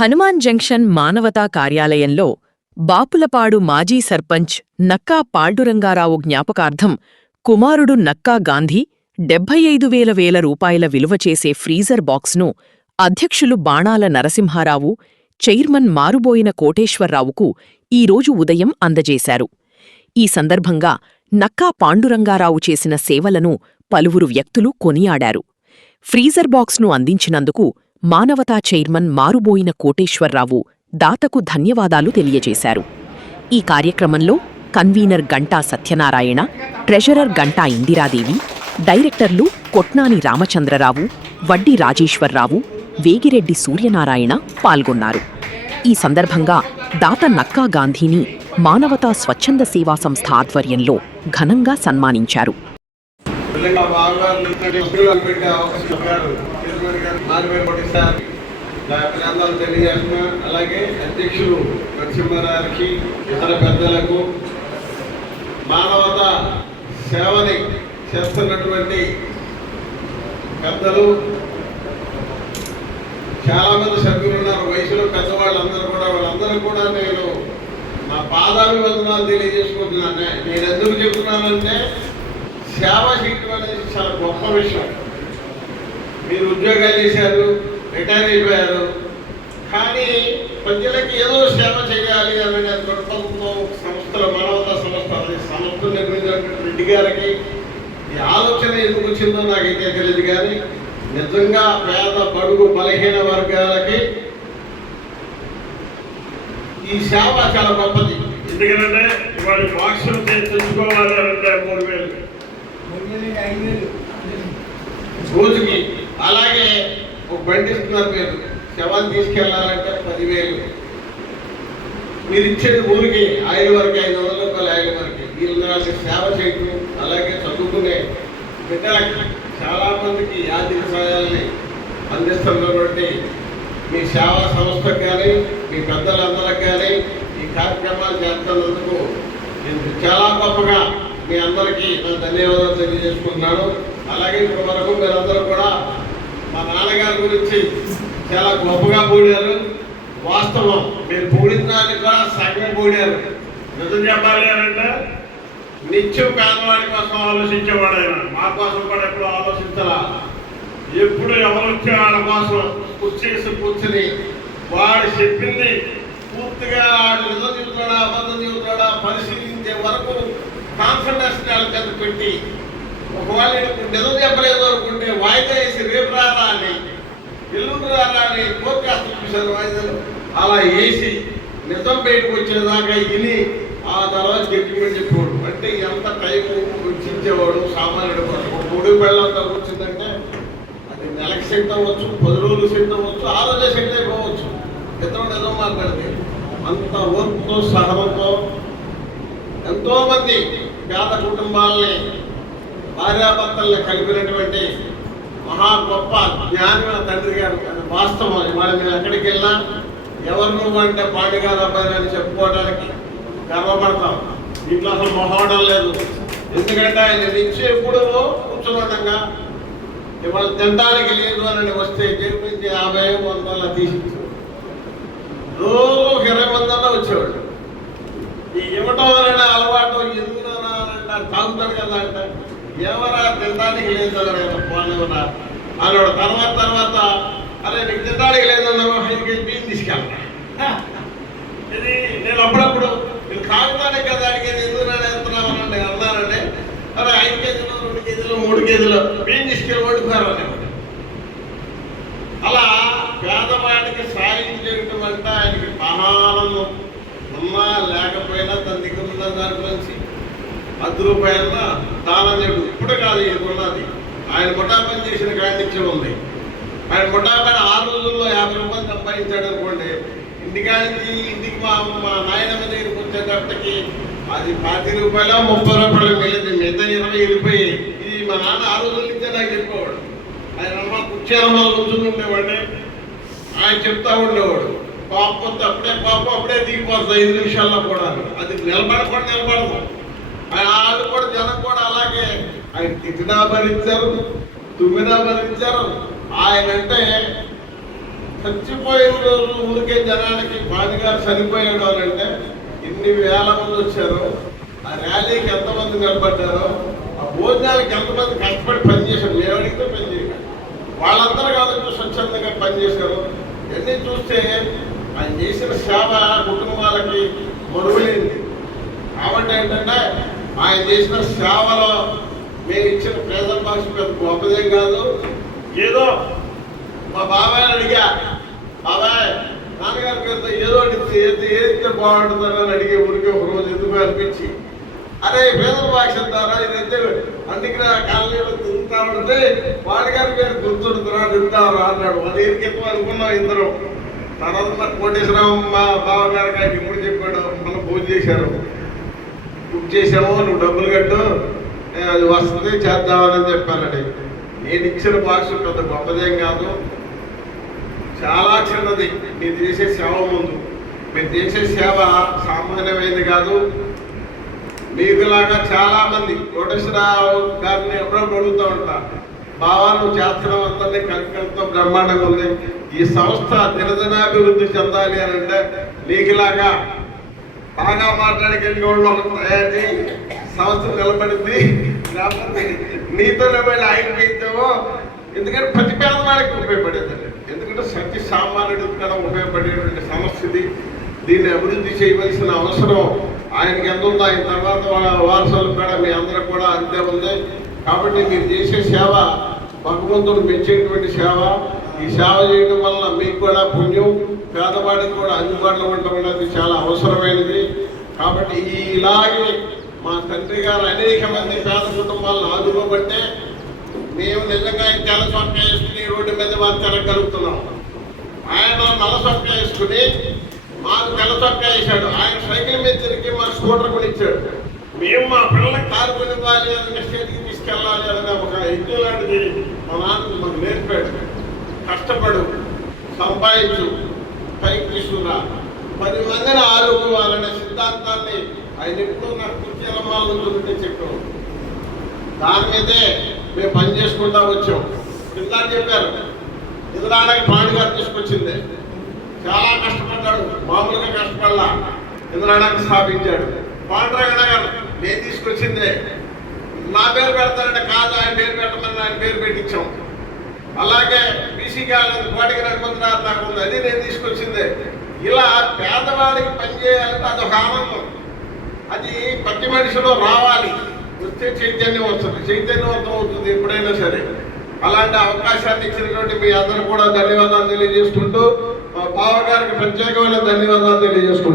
Hanuman junction మానవతా కార్యాలయంలో బాపులపాడు మాజీ సర్పంచ్ నక్కా పాండురంగారావు జ్ఞాపకార్థం కుమారుడు నక్కా గాంధీ 75,000 రూపాయల విలువ చేసే ఫ్రీజర్ బాక్స్ను అధ్యక్షులు బాణాల నరసింహారావు, చైర్మన్ మారుబోయిన కోటేశ్వర్రావుకు ఈరోజు ఉదయం అందజేశారు. ఈ సందర్భంగా నక్కా పాండురంగారావు చేసిన సేవలను పలువురు వ్యక్తులు కొనియాడారు. ఫ్రీజర్ బాక్స్ను అందించినందుకు మానవతా చైర్మన్ మారుబోయిన కోటేశ్వర్రావు దాతకు ధన్యవాదాలు తెలియజేశారు. ఈ కార్యక్రమంలో కన్వీనర్ గంటా సత్యనారాయణ, ట్రెజరర్ గంటా ఇందిరాదేవి, డైరెక్టర్లు కొట్నాని రామచంద్రరావు, వడ్డీ రాజేశ్వర్రావు, వేగిరెడ్డి సూర్యనారాయణ పాల్గొన్నారు. ఈ సందర్భంగా దాత నక్కా గాంధీని మానవతా స్వచ్ఛంద సేవా సంస్థ ఆధ్వర్యంలో ఘనంగా సన్మానించారు. అలాగే అధ్యక్షులు నరసింహారావుకి, ఇతర పెద్దలకు, మానవతా సేవని చేస్తున్నటువంటి పెద్దలు, చాలామంది సభ్యులు ఉన్నారు, వయసులో పెద్దవాళ్ళందరూ కూడా, వాళ్ళందరూ కూడా నేను నా పాదాభివందనాలు తెలియజేసుకుంటున్నాను. నేను ఎందుకు చెప్తున్నానంటే సేవ చేయడం అనేది చాలా గొప్ప విషయం. మీరు ఉద్యోగాలు చేశారు, రిటైర్ అయిపోయారు, కానీ ప్రజలకి ఏదో సేవ చేయాలి అనే దృక్పథంతో సంస్థల మానవతా సంస్థ నిర్మించినటువంటి రెడ్డి గారికి ఈ ఆలోచన ఎందుకు వచ్చిందో నాకైతే తెలియదు. కానీ నిజంగా పేద బడుగు బలహీన వర్గాలకి ఈ సేవ చాలా గొప్పది. ఎందుకంటే ఇవాళ బాక్సులు తెచ్చుకోవాలి అంటే 3,000 రోజుకి, అలాగే ఒక బండి ఇస్తున్నారు, మీరు శవాన్ని తీసుకెళ్లాలంటే 10,000. మీరు ఇచ్చేది ఊరికి ఆయిల్ వరకు 500 రూపాయలు ఆయిల్ వరకు. వీళ్ళకి సేవ చేయటం, అలాగే చదువుకునే బిడ్డలకి చాలామందికి ఆర్థిక సహాయాల్ని అందిస్తున్నటువంటి మీ సేవా సంస్థకు కానీ, మీ పెద్దలందరికి కానీ ఈ కార్యక్రమాలు చేస్తున్నందుకు నేను చాలా గొప్పగా మీ అందరికీ నేను ధన్యవాదాలు తెలియజేసుకుంటున్నాను. అలాగే ఇప్పటి వరకు మీరందరూ కూడా మా నాన్నగారి గురించి చాలా గొప్పగా పోడారు. వాస్తవం, మీరు పోడిన దాన్ని కూడా సగం పోడారు. నిజం చెప్పాలి అంటే నిత్యం పేదవాడి కోసం ఆలోచించేవాడు ఆయన. మా కోసం కూడా ఎప్పుడు ఆలోచించాలా. ఎప్పుడు ఎవరు వచ్చే వాళ్ళ కోసం కూర్చుని వాడు చెప్పింది పూర్తిగా వాడు నిజం చెబుతాడా అబద్ధం చెబుతాడా పరిశీలించే వరకు కాన్సన్ట్రేషన్ వాళ్ళ చేత పెట్టి, ఒకవేళ నిజం చెప్పలేదు అనుకుంటే వాయిదా వేసి రేపు రారా అని, ఎల్లుండి రారా అని కోర్టు చూశారు వాయిదాలు. అలా వేసి నిజం బయటకు వచ్చేదాకా విని ఆ తర్వాత జడ్జిమెంట్ చెప్పేవాడు. అంటే ఎంత టైం వెచ్చించేవాడు సామాన్యుడు కోసం. ఒక 3 వేళ్ళంతా వచ్చిందంటే అది నెలకు సెట్ అవ్వచ్చు, 10 రోజులు సెట్ అవ్వచ్చు, ఆ రోజే సెట్ అయిపోవచ్చు. ఎంతో నిజం మాట్లాడితే అంత ఓర్పుతో సహనంతో ఎంతోమంది పేద కుటుంబాలని భార్యాభర్తల్ని కలిపినటువంటి మహా గొప్ప జ్ఞాని తండ్రి గారు. అది వాస్తవం. ఇవాళ మేము ఎక్కడికి వెళ్ళినా ఎవరు నువ్వు అంటే పాండుగారు అబ్బాయి అని చెప్పుకోవడానికి గర్వపడతాం. ఇంట్లో అసలు మొహవడం లేదు. ఎందుకంటే ఆయన నుంచి ఎప్పుడు కూర్చున్నదంగా ఇవాళ తినడానికి లేదు అని వస్తే జేబు నుంచి 50, 100 తీసి రోజు 20 మంది వచ్చేవాడు. ఈ ఇవ్వటం అనే అలవాటు ఎందుకు అంటే తాగుతాడు కదా అంటే ఎవరా తినడానికి లేదు పోనివరా అన్నాడు. తర్వాత అరే నీకు తినడానికి లేదన్నావు, 5 కేజీ బియ్యం తీసుకెళ్ళా. ఇది నేను అప్పుడప్పుడు నేను తాగుతానికి కదా అడిగేది, ఎందుకు నేను వెళ్తున్నామని అన్నానండి. అరే 5 కేజీలు, 2 కేజీలు, 3 కేజీలు బియ్యం తీసుకెళ్ళి ఓడిపోయారు అనేవాడు. అలా పేదవాడికి సాయం చేయటం అంటే ఆయనకి మహానందం. ఉన్నా లేకపోయినా తన దగ్గర ఉన్న దాంట్లో నుంచి 10 రూపాయల దానం చేయడు. ఇప్పుడు కాదు ఇది ఉన్నది. ఆయన ముఠాపని చేసిన కాడించే ఉంది. ఆయన ముఠాపని 6 రోజుల్లో 50 రూపాయలు సంపాదించాడు అనుకోండి. ఇంటికి మా నాయనమ్మ దగ్గరికి వచ్చేటప్పటికి అది 20 రూపాయలు, 30 రూపాయలు మిగిలింది. మిగతా 20 వెళ్ళిపోయాయి. ఇది మా నాన్న 6 రోజుల నుంచే నాకు చెప్పేవాడు. ఆయన అమ్మ కుర్చీరమ్మలు కూర్చుని ఉండేవాడిని. ఆయన చెప్తా ఉండేవాడు. పాపం అప్పుడే దిగిపోతుంది 5 నిమిషాల్లో కూడా. అది నిలబడదు. వాళ్ళు కూడా జనం కూడా అలాగే ఆయన తిట్టినా భరించారు, తుమ్మినా భరించారు. ఆయన అంటే చచ్చిపోయిన రోజు ఊరికే జనానికి పాదిగారు చనిపోయాడు అని అంటే ఇన్ని వేల మంది వచ్చారు, ఆ ర్యాలీకి ఎంతమంది నిలబడ్డారో, ఆ భోజనాలకి ఎంతమంది కష్టపడి పనిచేశారు. మేము అడిగితే పనిచేయాలి, వాళ్ళందరూ కాదు స్వచ్ఛందంగా పనిచేశారు. ఇవన్నీ చూస్తే ఆయన చేసిన సేవ కుటుంబాలకి మరువలేంది. కాబట్టి ఏంటంటే ఆయన చేసిన సేవలో మేము ఇచ్చిన పేదల భాష పెద్ద గొప్పదేం కాదు. ఏదో మా బాబాయ్ అడిగా, బాబాయ్ నాన్నగారి పేరుతో ఏదో ఏదైతే బాగుంటుందని అడిగే ఊరికే ఒక రోజు ఎందుకు అనిపించి, అరే పేదల భాష ద్వారా ఇదైతే అందుకనే కాలనీలో తింటా ఉంటే వాడిగారి పేరు గుర్తుంటున్నా తింటారా అన్నాడు. అది ఎందుకు అనుకున్నాం ఇద్దరం. తర్వాత మరి కోటేశ్వరరావు మా బావగారికి ఆయన ఇప్పుడు చెప్పాడు, మనం భోజనం చేశారు, బుక్ చేసాము, నువ్వు డబ్బులు కట్టు, అది వస్తుంది చేద్దామని చెప్పానండి. నేను ఇచ్చిన భాష పెద్ద గొప్పదేం కాదు, చాలా చిన్నది. మీరు చేసే సేవ ముందు మీరు చేసే సేవ సామాన్యమైనది కాదు. మీకులాగా చాలా మంది కోటేశ్వరరావు గారిని ఎప్పుడప్పుడు అడుగుతూ ఉంటా, బావా నువ్వు చేస్తున్నావు అందరినీ కలికలతో బ్రహ్మాండంగా ఉంది, ఈ సంస్థ దినదినాభివృద్ధి చెందాలి అని అంటే నీకులాగా బాగా మాట్లాడగలిగే వాళ్ళు ఒకరు తయారు చేయి, సంస్థ నిలబడింది. లేకపోతే నీతోనే వెళ్ళి ఆగిపోయిద్దామో. ఎందుకంటే ప్రతి పేదవాడికి ఉపయోగపడేదండి. ఎందుకంటే సత్య సామాన్యుడికి కూడా ఉపయోగపడేటువంటి సమస్య ఇది. దీన్ని అభివృద్ధి చేయవలసిన అవసరం ఆయనకి ఎంత ఉందో, ఆయన తర్వాత వారసులు కూడా మీ అందరూ కూడా అంతే ఉంది. కాబట్టి మీరు చేసే సేవ భగవంతుడు మెచ్చేటువంటి సేవ. ఈ సేవ చేయడం వల్ల మీకు కూడా పుణ్యం, పేదవాడికి కూడా అందుబాటులో ఉండటం అనేది చాలా అవసరమైనది. కాబట్టి ఇలాగే మా తండ్రి గారు అనేక మంది పేద కుటుంబాలను ఆదుకోబట్టే మేము నిజంగా తెల్ల చొక్క వేసుకుని రోడ్డు మీద వాళ్ళు తిరగలుగుతున్నాం. ఆయన నల్ల చొక్క వేసుకుని మాకు తెల్ల చొక్క వేసాడు. ఆయన సైకిల్ మీద తిరిగి మాకు స్కూటర్ కొనిచ్చాడు. మేము మా పిల్లలకి కారు కొనివ్వాలి అని స్టేట్కి తీసుకెళ్ళాలి అనే ఒక యజ్ఞం లాంటిది మా నాన్న మాకు నేర్పాడు. కష్టపడు, సంపాదించు, పైకి తీసుకురా, 10 మందిని ఆదుకోవాలనే సిద్ధాంతాన్ని ఆయన ఎప్పుడూ నాకు కుర్చీలమ్మాల నుంచి చెప్పాం. దాని మీదే మేము పని చేసుకుంటా వచ్చాం. కింద చెప్పారు, ఇంద్రానికి పాండుగారు తీసుకొచ్చింది. చాలా కష్టపడ్డాడు, మామూలుగా కష్టపడలా. ఇంద్రానికి స్థాపించాడు. పాండురంగ గారు నేను తీసుకొచ్చిందే, నా పేరు పెడతానంటే కాదు, ఆయన పేరు పెట్టమని ఆయన పేరు పెట్టించాం. అలాగే బీసీ కాలేదు, కోటికి 2 మంది నాకు ఉంది, అది నేను తీసుకొచ్చిందే. ఇలా పేదవాడికి పనిచేయాలంటే అదొక ఆనందం. అది ప్రతి మనిషిలో రావాలి, వస్తే చైతన్యం వస్తుంది, చైతన్యవంతం అవుతుంది ఎప్పుడైనా సరే. అలాంటి అవకాశాన్ని ఇచ్చినటువంటి మీ అందరూ కూడా ధన్యవాదాలు తెలియజేసుకుంటూ, మా బావగారికి ప్రత్యేకమైన ధన్యవాదాలు తెలియజేసుకుంటాం.